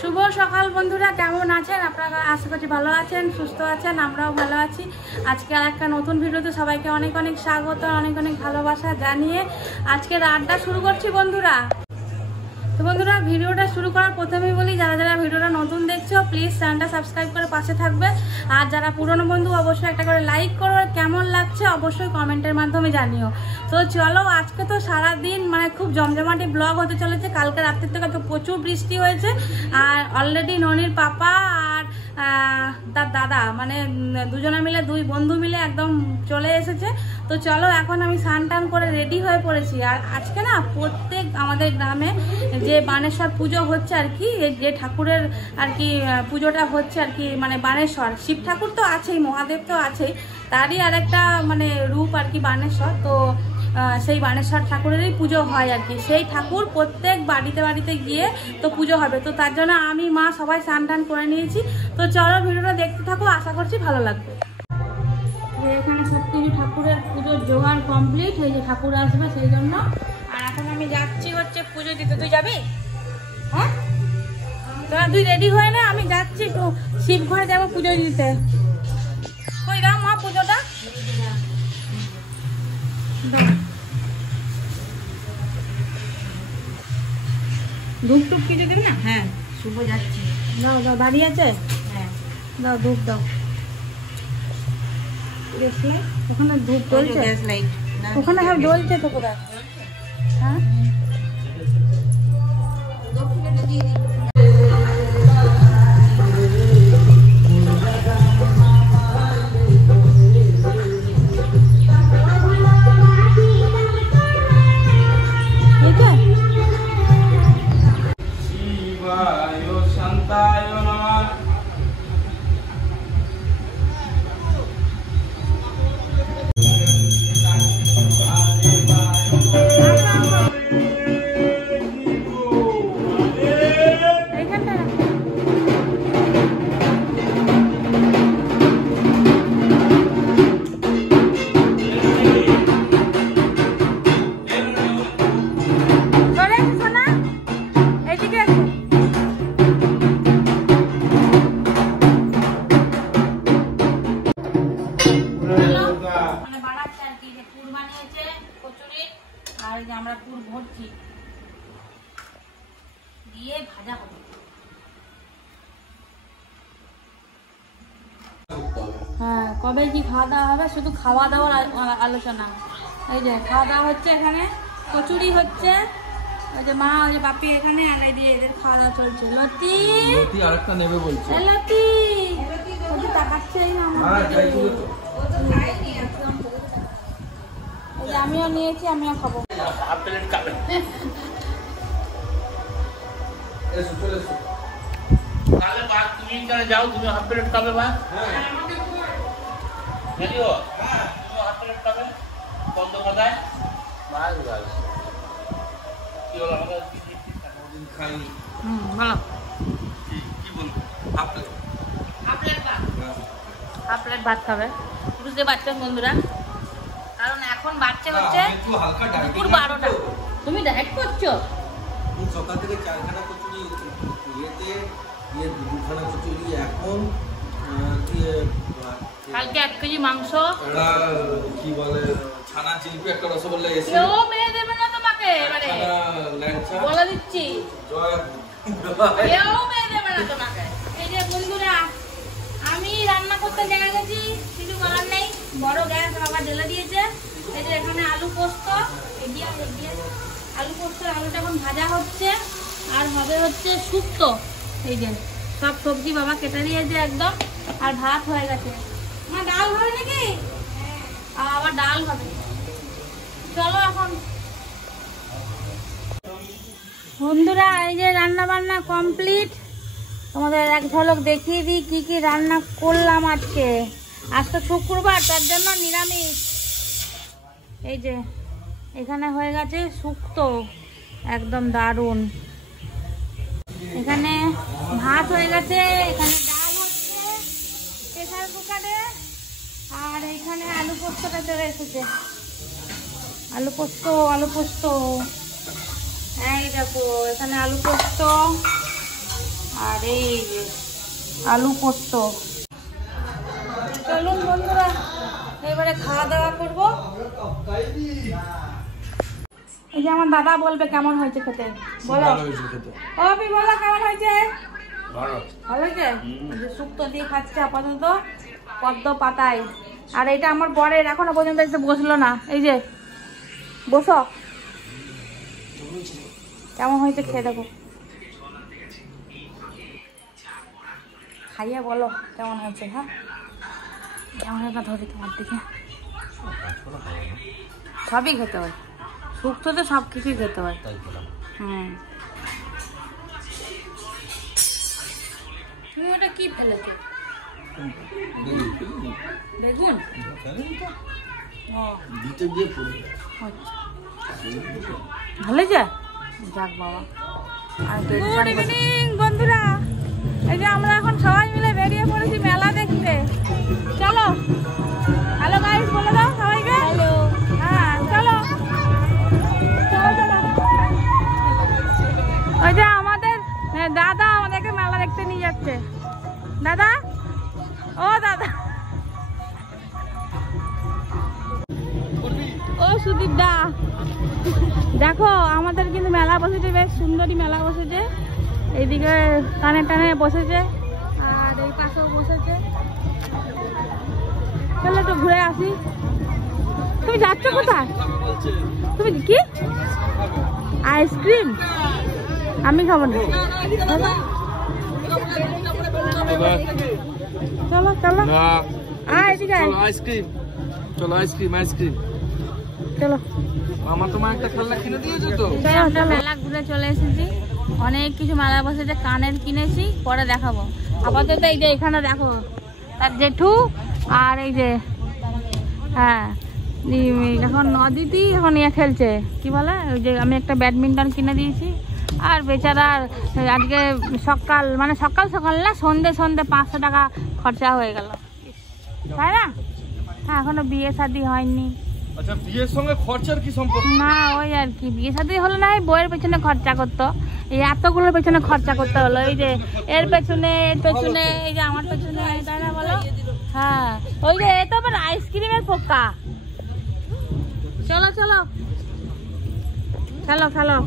শুভ সকাল বন্ধুরা, কেমন আছেন আপনারা? আশা করছি ভালো আছেন, সুস্থ আছেন, আমরাও ভালো আছি। আজকে আর একটা নতুন ভিডিওতে সবাইকে অনেক অনেক স্বাগত, অনেক অনেক ভালোবাসা জানিয়ে আজকের আড্ডা শুরু করছি বন্ধুরা। তো বন্ধুরা, ভিডিওটা শুরু করার প্রথমেই বলি, যারা যারা ভিডিওটা নতুন দেখছো প্লিজ চ্যানেলটা সাবস্ক্রাইব করে পাশে থাকবে। আর যারা পুরনো বন্ধু অবশ্যই একটা করে লাইক করো, আর কেমন লাগছে অবশ্যই কমেন্টের মাধ্যমে জানিও। তো চলো, আজকে তো সারাদিন মানে খুব জমজমাটি ব্লগ হতে চলেছে। কালকে রাত্রির থেকে তো প্রচুর বৃষ্টি হয়েছে, আর অলরেডি ননির পাপা আর তার দাদা মানে দুজনে মিলে, দুই বন্ধু মিলে একদম চলে এসেছে। তো চলো, এখন আমি স্নান টান করে রেডি হয়ে পড়েছি। আর আজকে না প্রত্যেক আমাদের গ্রামে যে বানেশ্বর পুজো হচ্ছে আর কি, যে ঠাকুরের আর কি পুজোটা হচ্ছে আর কি, মানে বানেশ্বর শিব ঠাকুর তো আছেই, মহাদেব তো আছেই, তারই আর একটা মানে রূপ আর কি বানেশ্বর। তো সেই বানেশ্বর ঠাকুরেরই পুজো হয় আর কি। সেই ঠাকুর প্রত্যেক বাড়িতে বাড়িতে গিয়ে তো পুজো হবে। তো তার জন্য আমি মা সবাই স্নান টান করে নিয়েছি। তো চলো ভিডিওটা দেখতে থাকো, আশা করছি ভালো লাগবে। এখানে সব কিছু ঠাকুরের পুজোর জোগাড় কমপ্লিট, এই যে ঠাকুর আসবে সেই জন্য। আর এখন আমি যাচ্ছি হচ্ছে পুজো দিতে। তুই যাবি? হ্যাঁ, তোরা তুই রেডি হয়ে না, আমি যাচ্ছি একটু শিব ঘরে যাবো পুজো দিতে। কই দাও মা পুজোটা, ধূপ টুপ কিছু দিবি না? হ্যাঁ, শুভ যাচ্ছি। দাও দাও, দাঁড়িয়ে আছে। হ্যাঁ দাও, ধূপ দাও। ওখানে ধূপ জ্বলছে, ওখানে সব জ্বলছে তো কোথায়? হ্যাঁ আমরা পুর ভরছি দিয়ে ভাজা হবে। হ্যাঁ, কবে কি খাওয়া দাওয়া হবে, শুধু খাওয়া দাওয়ার আলোচনা। এই যে খাওয়া দাওয়া হচ্ছে, এখানে কচুরি হচ্ছে, ওই যে মা ওই যে বাপি এখানে, আর এই দিয়ে এদের খাওয়া দাওয়া চলছে। লতি আরেকটা নেবে বলছে। লতি তাকাচ্ছে না আমার, আমিও নিয়েছি, আমিও খাবো। যাও, তুমি হাফ প্লেট খাবে বা হাফ প্লেট খাবে বন্ধ কথায়। কি হলো আমাদের খাইনি, ভালো কি বলবো, হাফ প্লেট ভাত খাবে। বুঝতে পারছেন বন্ধুরা, কারণ এখন বাচ্চা হচ্ছে দুপুর 12টা। তুমি ডায়েট করছো? সকাল থেকে 4খানা কচুরি, দুখানা কচুরি, এখন কালকে 1 কেজি মাংস, কি বলে ছানা জিলিপি, একটা রসগোল্লা এসে কেউ মেয়ে দেবে না তোমাকে, এবারে বলে দিচ্ছি, কেউ মেয়ে দেবে না তোমাকে। এই যে বন্ধুরা, আমি রান্না করতে জানা গেছি, কিছু করার নেই, বড় গ্যাস বাবা ঢেলে দিয়েছে। এই যে এখানে আলু পোস্ত, আলু পোস্ত, আলুটা এখন ভাজা হচ্ছে, আর হবে হচ্ছে শুক্তো। এই যে সব সবজি বাবা কেটে দিয়েছে একদম, আর ভাত হয়ে গেছে। না ডাল হবে নাকি? আবার ডাল হবে। চলো এখন বন্ধুরা, এই যে রান্না বান্না কমপ্লিট। তোমাদের এক ঝলক দেখিয়ে দিই কি কি রান্না করলাম আজকে। আজ তো শুক্রবার, তার জন্য নিরামিষ। এই যে এখানে হয়ে গেছে শুক্তো, একদম দারুণ। এখানে ভাত হয়ে গেছে, এখানে ডাল হচ্ছে প্রেসার কুকারে, আর এখানে আলু পোস্তটা চলে এসেছে। আলু পোস্ত, এই দেখো এখানে আলু পোস্ত, আর এই যে আলু পোস্ত। চলুন বন্ধুরা এবারে খাওয়া দাওয়া করবো। এই যে আমার দাদা বলবে কেমন হয়েছে খেতে, বলো। ও আপনি বলো কেমন হয়েছে? ভালো হয়েছে। শুক্তো দিয়ে খাচ্ছে আপাতত পদ্ম পাতায়। আর এটা আমার বরের এখনো পর্যন্ত এসে বসলো না। এই যে বসো, কেমন হয়েছে খেয়ে দেখো, খাইয়ে বলো কেমন হয়েছে। হ্যাঁ কেমন একটা ধরি তোমার দিকে, সবই খেতে হয়, শুক্তো তো সব কিছুই খেতে হয়। তুমি ওটা কি ফেলেছো? বেগুন? ভালো যা যাক বাবা। গুড ইভিনিং বন্ধুরা, এই যে আমরা এখন সবাই মিলে বেরিয়ে পড়েছি মেলা দেখতে। চলো হ্যালো গাইস বলে দাও সবাইকে। হ্যালো। হ্যাঁ চলো চলো চলো। ওই যে আমাদের দাদা আমাদেরকে মেলা দেখতে নিয়ে যাচ্ছে। দাদা, ও দাদা, ও সুদীপ দা, দেখো আমাদের কিন্তু মেলা বসেছে, বেশ সুন্দরী মেলা বসেছে। এইদিকে টানে টানে বসেছে আর এই পাশেও বসেছে। চলো একটু ঘুরে আসি। তুমি যাচ্ছ কোথায়? তুমি কি আইসক্রিম? আমি খাবো না। চলো চলো আইসক্রিম, চলো আইসক্রিম আইসক্রিম চলো। আমার তোমার একটা খেলনা কিনে দিয়েছো তো? আমরা মেলা ঘুরে চলে এসেছি, অনেক কিছু মেলা বসেছে, কানের কিনেছি, পরে দেখাবো। আপাতত এই যে এখানে দেখো তার জেঠু আর এই যে হ্যাঁ এখন অদিতি এখন ইয়ে খেলছে, কি বলে ওই যে আমি একটা ব্যাডমিন্টন কিনে দিয়েছি। আর বেচারা আজকে সকাল মানে সকাল সকাল না সন্ধে সন্ধে 500 টাকা খরচা হয়ে গেল, তাই না? হ্যাঁ এখনো বিয়ে শাদী হয়নি। আচ্ছা বিয়ের সঙ্গে খরচার কি সম্পর্ক? না ওই আর কি, বিয়ে শাদী হলে না বইয়ের পেছনে খরচা করতো, এই এতগুলোর পেছনে খরচা করতে হলো। এই যে এর পেছনে, এর পেছনে, এই যে আমার পেছনে, তাই না বলো? হ্যাঁ ওই যে এটা আবার আইসক্রিমের পোকা। চলো চলো খেলো খেলো।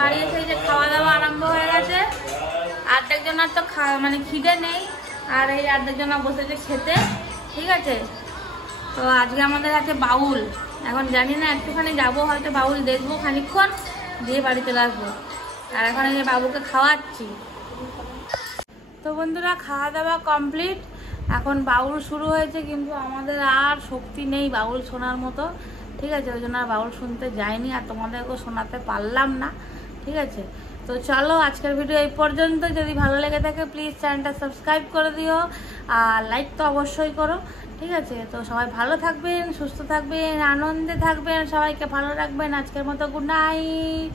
বাড়ি এসে যে খাওয়া দাওয়া আরম্ভ হয়ে গেছে। আর্ধেক জনের তো মানে খিদে নেই, আর এই আর্ধেক জনা বসেছে খেতে, ঠিক আছে। তো আজকে আমাদের আছে বাউল, এখন জানি না একটুখানি যাবো হয়তো বাউল দেখবো খানিকক্ষণ, দিয়ে বাড়ি চলে আসবো। আর এখন এই বাবুকে খাওয়াচ্ছি। তো বন্ধুরা খাওয়া দাওয়া কমপ্লিট, এখন বাউল শুরু হয়েছে, কিন্তু আমাদের আর শক্তি নেই বাউল শোনার মতো, ঠিক আছে। ওই জন্য আর বাউল শুনতে যাইনি, আর তোমাদেরকেও শোনাতে পারলাম না, ঠিক আছে। তো চলো আজকের ভিডিও এই পর্যন্ত। যদি ভালো লেগে থাকে প্লিজ চ্যানেলটা সাবস্ক্রাইব করে দিও, আর লাইক তো অবশ্যই করো, ঠিক আছে। তো সবাই ভালো থাকবেন, সুস্থ থাকবেন, আনন্দে থাকবেন, সবাইকে ভালো রাখবেন। আজকের মতো গুড নাইট।